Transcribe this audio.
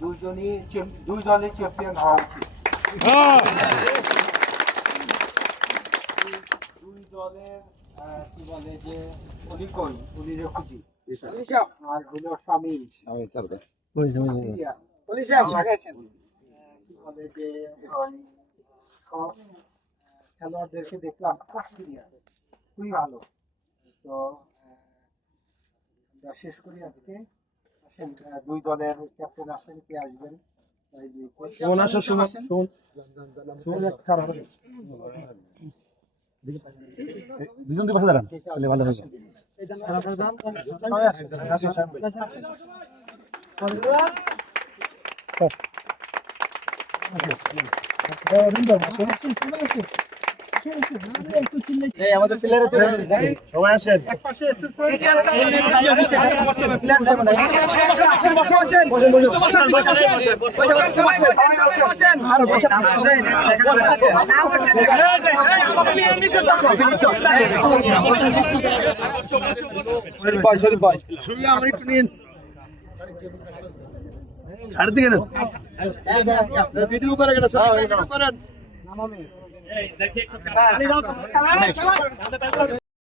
দুই দলই চ্যাম্পিয়ন হওয়া উচিত। দুই দলের কি বলে যে অলিকই অলিরে খুঁজি আর হলো স্বামী সব খেলোয়াড়দেরকে দেখলাম খুব সিরিয়াস, খুবই ভালো। তো আমরা শেষ করি আজকে। আসেন দুই দলের ক্যাপ্টেন আসেন, কে আসবেন? দুজন দুই পাশে দাঁড়ান, তাহলে ভালো হবে। আমাদের প্লেয়ার সবাই আসেন। আমার একটু নিন ছাড় দিকে ভিডিও করে করেন।